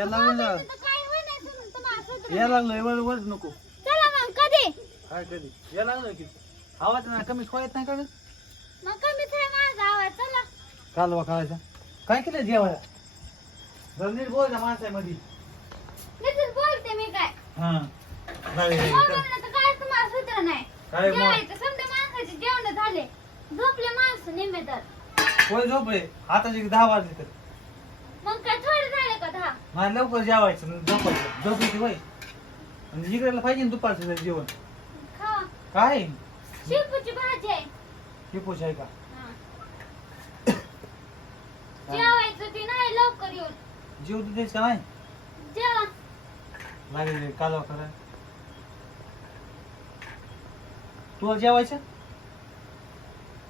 यायला लागलं. काय तुम्ही- वर नको. चला मग कधी? काय कधी? यायला लागलं की. आवाज ना कमी खोळत नाही कळत मग कमीच आहे माझा आवाज चला. कालवा खायचा काय केलं जेवायला? बोल ना माणसामध्ये. बोलते मी काय. हा. काय? म्हणलं तर काय तुम्हाला सुधरू नाही. काय मग? जेवायचं समजा माणसाचे जेवण झाले. झोपले माणसं निम्मे तर. होय झोप आहे आताचे दहा वाजले तर. मग काय थोडे झाले का दहा मला लवकर जेवायचं झोपायचं. होय. म्हणजे इकडेला पाहिजे ना दुपारचं जरा जेवण. काय? शेपूची भाजी आहे. हे का? हा. जेवायचं ती नाही लवकर येऊन. जेव तू द्यायचं का नाही? जेवा. लागेल कालवा करा. तुला जेवायचं?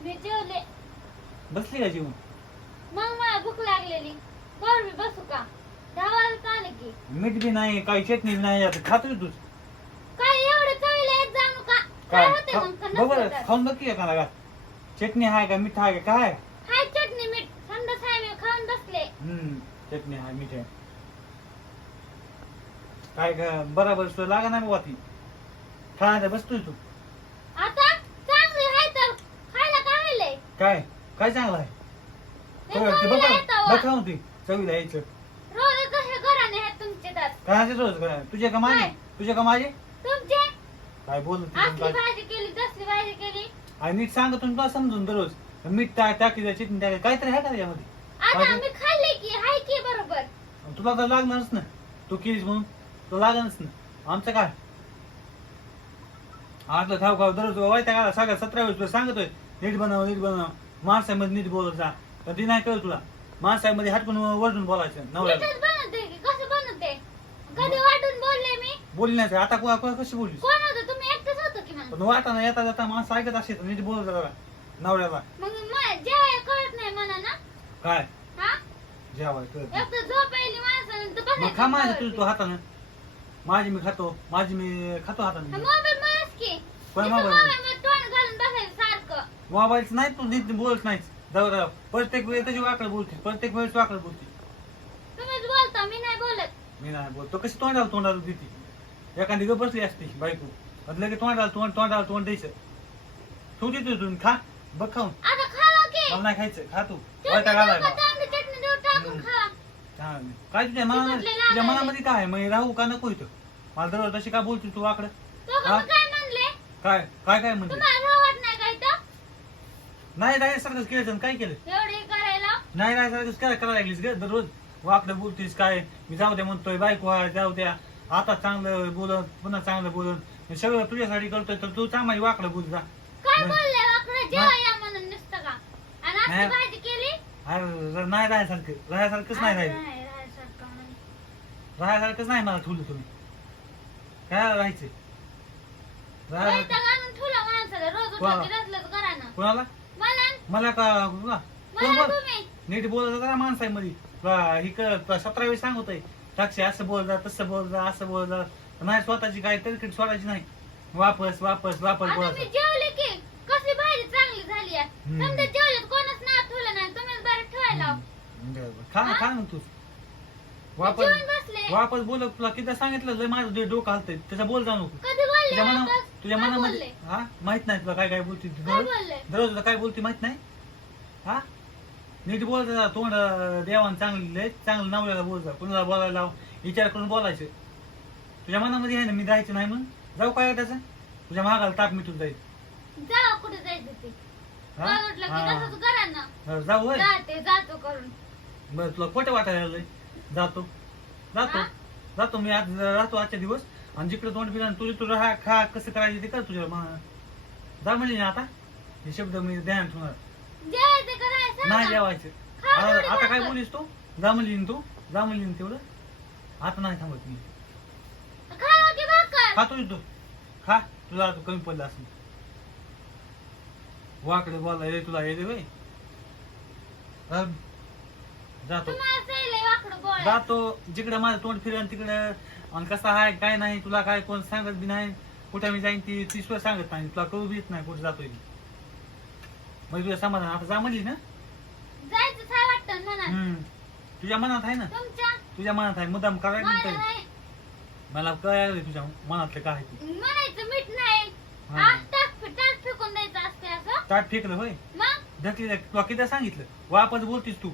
मी जेवले. बसली का जेवण मग मला भूक लागलेली. बर मी बसू की? मीठ बी नाही काही चटणी बी नाही आता खातोय तूच. काय एवढं चवीला येत जाणू का? काय काय? होते खा- मग का बघ बरं, नसतं तर? खाऊन बघ की एखादा का चटणी आहे का मीठ आहे का काय हाय चटणी मीठ. थंड साय मी खाऊन बसले. हम्म चटणी आहे मीठ आहे. काय का बराबर सोय लागा नाही बाबा ती खायला बसतोय तू. आता चांगली हाय तर खायला काय काय? काय चांगलं आहे? बघ, ते चवीला. खाऊन ती. चवीला यायचं रोज कसे घराने आहेत तुमचे तर काय रोज काय तुझे का माझे? काय? तुझे का माझे? तुमचे? काय बोलत असली भाजी केली तसली भाजी केली. आणि नीट सांगतो तुला समजून दररोज मीठ टाक टाकी द्या चटणी टाकी काहीतरी आहे का त्याच्यामध्ये? आता भाजी? आम्ही खाल्ले की हाय की बरोबर. तुला तर लागणारच ना. तू केलीस म्हणून. तुला लागणारच ना. आमचं काय? आतलं खाऊ खाऊ दररोज वायता का सगळ्या सतरा वेळेस तुला सांगतोय नीट बनव नीट बनव. माणसामध्ये नीट बोलत जा ती नाही कळत तुला. माणसामध्ये हटकून वरतून बोलायचं. नवऱ्याला बनवते की कसं बनवते कधी वाटून बोलले मी? बोलली नाही आता कोणा कशी बोलली? कोण होतं? तुम्ही एकटंच होतं की मग? पण वाटाणा येता जाता माणसं ऐकत तर नीट बोलत जरा नवऱ्याला. मग कळत नाही ना? काय? हा? जेवाय कळत नाही. एक तर झोप यायली माणसानं तर मग खा माझी तुझ तू हातानं. माझी मी खातो. माझी मी खातो हातानं. मोबाईल मलाच की. कोण नुसतं मोबाईल? मोबाईलमध्ये तोंड घालून बसायचं सारखं. मोबाईलच नाही तू नीट बोलत नाहीच जाऊ दे. प्रत्येक वेळी त्याची वाकडं बोलते. प्रत्येक वेळेस वाकडं बोलते तुम्हीच बोलता मी नाही बोलत मी नाही बोलतो. कशी तोंडाला तोंडाला देते? एखादी गप बसली असते बायको. आणि लगेच तोंडाला तोंड तोंडाला तोंड द्यायचं. तू देतो तुम्ही खा. बघ खाऊन. आता खावा की. मला नाही खायचं. खा तू. का? चटणी देऊ टाकून हम्म. खावा काय तुझ्या मनामध्ये तुझ्या. मनामध्ये काय आहे? मग राहू का नको इथं? मला दररोज तशी का बोलते तू वाकडं? तो हा? मग काय म्हणले? काय? काय काय म्हणजे तुम्हाला नाही काय तर नाही नाही केलं काय केलं? एवढे करायला? नाही नाही सारखंच काय करायला लागलीस ग दररोज. वाकडं बोलतीस काय? मी जाऊ द्या म्हणतोय बायको जाऊ द्या. आता चांगलं बोलत पुन्हा चांगलं बोलत मी सगळं तुझ्यासाठी करतोय तर तू चांगली वाकडं बोल जा. काय नाही. बोलले वाकडं? जेवा या म्हणून नुसतं का? आणि असली नाही. भाजी केली? अरे जर नाही राहायसारखं. राहायसारखंच नाही राहायसारखं म्हणे. राहायसारखंच नाही मला ठेवलं तुम्ही. काय राहायचं? राहायला वैताग आणून ठेवला माणसाला. रोज वा. उठलं की रसलंच घरानं. कोणाला? मला? मला का का? कोण मला बोल तुम्ही? नीट बोलत होता माणसामध्ये. ही कर सतरा वेळेस सांगतोय. साक्षी असं बोल जा तसं बोल जा असं बोल जा नाही स्वतःची काय तरी स्वतःची नाही. वापस वापस वापस आता मी बोलायचं जेवले की कसली भाजी चांगली झाली आहे हम्म. समजा जेवल्यात कोणच नाव ठेवलं नाही. तुम्हीच बरं ठेवायला लाव. बरोबर. खा ना? खा ना तू. वापस बसले. वापस बोल तुला किती सांगितलं? लय माझं डे- डोकं हलतंय. त्याचा बोल जा नको. कधी बोलले तुझ्या मना वापस? तुझ्या काय मनामध्ये बोलले? हा? माहीत नाही तुला काय काय बोलते ती. काय दररोज बोलले? दररोज तुला काय बोलते माहीत नाही? हा? नीट बोल जा तोंड देवान चांगली चांगलं नवऱ्याला बोल जा कुणाला बोलायला लाव विचार करून बोलायचं. तुझ्या मनामध्ये आहे ना मी जायचं नाही म्हणून? जाऊ काय त्याचं तुझ्या मागाला ताप मिटून जाईल. जा कुठे जायचं ते? हा? की हा. तसंच घरानं. बरं, जाऊ होय. जाते जातो करून. बरं तुला खोटं वाटायला लागलंय. जातो. जातो. हा? जातो मी आज राहतो आजच्या दिवस. आणि जिकडे तोंड फिरा तुझे तू राहा खा कसं करायचं ते कर तुझ्या जा म्हणली ना आता. हे शब्द मी ध्यान ठेवणार. नाही ना. जेवायचं. खा आता काय. बोलीस तू? जा म्हणली ना तू. जा म्हणली ना तेवढं. आता नाही थांबत मी. खावा की भाकर. खातोय तू खा. तुला आता कमी पडलं असं वाकडे बोलायला रे तुला येते बाई. जातो. तुम्हाला सैलय वाकडं बोलायला. जातो. जिकडे माझं तोंड फिरेन तिकडे आणि कसं आहे काय नाही तुला काय कोण सांगत बी नाही. कुठे मी जाईन ती ती सुद्धा सांगत नाही. तुला कळू बीत नाही कुठे जातोय मी. म्हणजे तुझ्या समाधान. आता जा म्हणली ना. वाटतं मनात? हम्म. तुझ्या मनात आहे ना? तुमच्या? तुझ्या मनात आहे. मुद्दाम करायचं मला तरी नाही. मला कळायला तुझ्या मनातलं काय आहे ते. म्हणायचं मीठ नाही. हा. आज टाक टाक फेकून द्यायचं असते असं. ताट फेकलं होय. मग? ढकली तुला किती सांगितलं. वापस बोलतीस तू.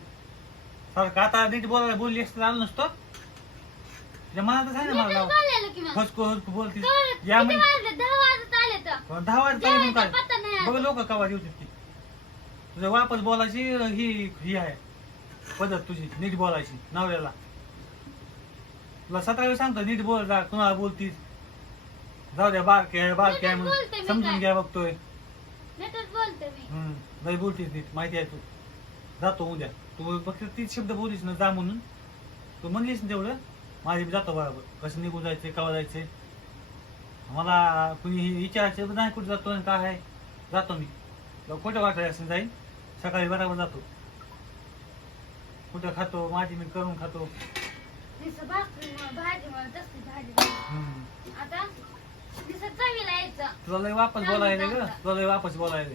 सारखं आता नीट बोलायला बोलली असतं आलं नसतं. तुझ्या मनातच आहे ना मला मीठच लाव. बोललेलं की मग? हसको हसको बोलतीस. कळलं. या किती म्हणे वाजले? दहा वाजत आले तर. दहा वाजता चालेल म्हणून जेवायचा काय? पत्ता नाही. बघ आता. लोक कवा येऊ ती. तुझं वापस बोलायची ही ही आहे. पद्धत तुझी नीट बोलायची नवऱ्याला. तुला सतरा वेळ सांगतो नीट बोल जा कुणाला बोलतीस? जाऊ द्या बारके बारके आहे नीटच बोलते म्हणून मी समजून काय. घ्या बघतोय. नीटच बोलते मी. हम्म लय बोलतीस नीट माहिती आहे तू. जातो उद्या. तू फक्त तीच शब्द बोलीस ना जा म्हणून. तू म्हणलीस ना तेवढं माझे जातो बरोबर. कसं निघून जायचे केव्हा जायचे मला कुणी विचारायचं नाही कुठे जातो आणि काय आहे. जातो मी. तुला कुठे वाटायचं असेल जाईन? सकाळी बरोबर जातो. कुठं खातो माझी मी करून खातो. नुसतं भाकरी मुळे, भाजी मुळे, तसली भाजी झाली. हम्म. आता नुसतं चवीला यायचं तुला लय वापस बोलायला ग? तुला लय वापस बोलायला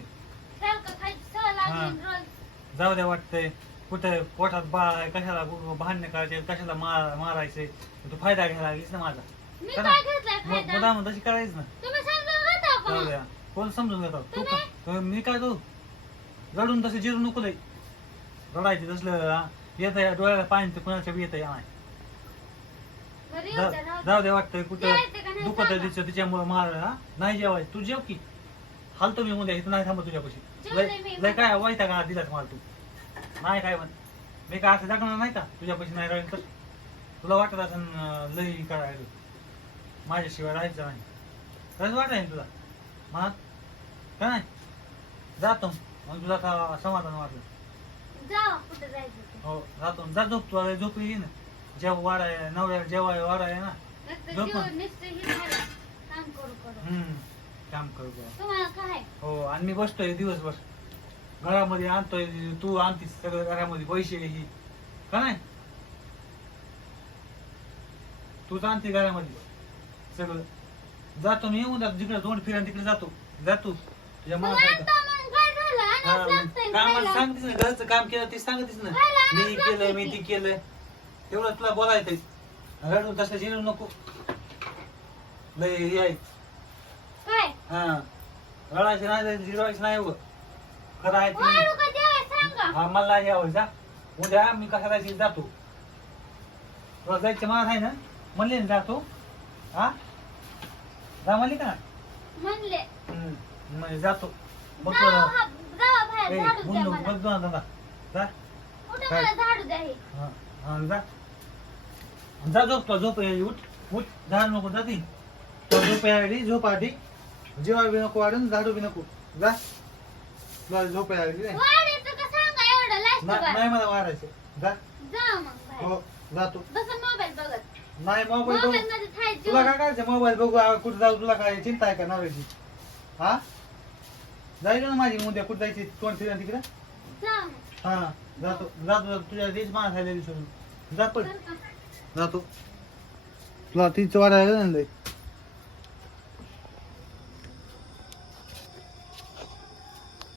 सारखं खायची सवय लागली रोज? जाऊ द्या वाटतंय. कुठे पोटात बाळ आहे कशाला गु- भांडणे करायचे कशाला मार मारायचे तू फायदा घ्यायला लागलीस ना माझा. मी करा. काय घेतलाय मग फायदा? मुद्दाम तशी करायच ना. तुम्ही समजून जाऊ? द्या. कोण समजून घेतो? तू तुम्ही? का- मी काय करू? रडून तसं जिरू नको लय रडायचे तसलं येत आहे डोळ्याला पाणी तर कुणाच्या बी येत आहे नाही बरं. जाऊ दे वाटतंय कुठं जेवायचं का नाही? दुखत सांगा. तिच्या तिच्यामुळे मार हा. नाही जेवायचं तू जेव की. हालतो मी उद्या इथं नाही थांबत तुझ्यापाशी. जेवले लय मी. लय काय वाईटा का दिलात मला तू. नाही काय म्हण. मी काय असं जगणार नाही का? तुझ्यापाशी नाही राहील तर? तुला वाटत असं लई करायला. माझ्याशिवाय राहायचं नाही. खरंच वाटत आहे तुला. मनात काय नाही? जातो. मग तुला का समाधान वाटलं? जाऊ कुठं जायचं ते. हो जातो जा झोप तुला झोप येईल ना. जेव्हा वाढ आहे नवऱ्या जेव्हा वाढ आहे ना नुसतं झोप जीव ना. नुसतं हे झालं. काम करू करू. हम्म काम करू बा. तुम्हाला काय? हो आणि मी बसतोय दिवसभर. घरामध्ये आणतोय तू आणतीस सगळं घरामध्ये पैसे ही. का नाही? तूच आणते घरामध्ये सगळं. जातो मी येऊन जातो. जिकडे तोंड फिरा तिकडे जातो. जातो तुझ्या मनात आता मग काय खायला. सांगतेस ना घरचं काम केलं ते सांगतेस ना. मी आणावंच केलं मी. ती केलं. तेवढं तुला बोलायचंय रडून तसं जिरू नको. लय हे आहे. काय? हा. रडायचं नाही जिरवायचं नाही उगं. खरं आहे ते. सांगा. हा मला नाही यावं जा उद्या मी कशाला जातो. तुला जायचं मला आहे ना? म्हणले ना जातो. हा? जा म्हणली का? म्हणले. हम्म, म्हणजे जातो. बघ जावा हा- जावा ए, झाडू द्या मुंडू, मला. दादा जा. कुठं काय? मला झाडू द्या हे? हा हा जा. जा झोप तुला झोप यायली. उठ उठ. झाड नको जाती झोप यायली झोप आधी. जेव्हा बी नको वाढून झाडू बी नको. जा. तुला झोप यायली रे. वाढायचं का सांगा एवढं? लास्ट ना- नाही मला मारायचं जा. जा मग बाहेर हो जातो बस मोबाईल बघत. नाही मोबाईल बघू. मध्ये थायचं तुला काय करायचं? मोबाईल बघू आ, कुठं जाऊ तुला काय चिंता आहे का नवऱ्याची? हा? जायचं ना माझी उद्या कुठं जायची? कोण फिरा तिकडे? हा जातो. जातो जातो. तुझ्या देश माणूस आहे सोडून जा पण बरं का? जातो. तुला तीच वाढायला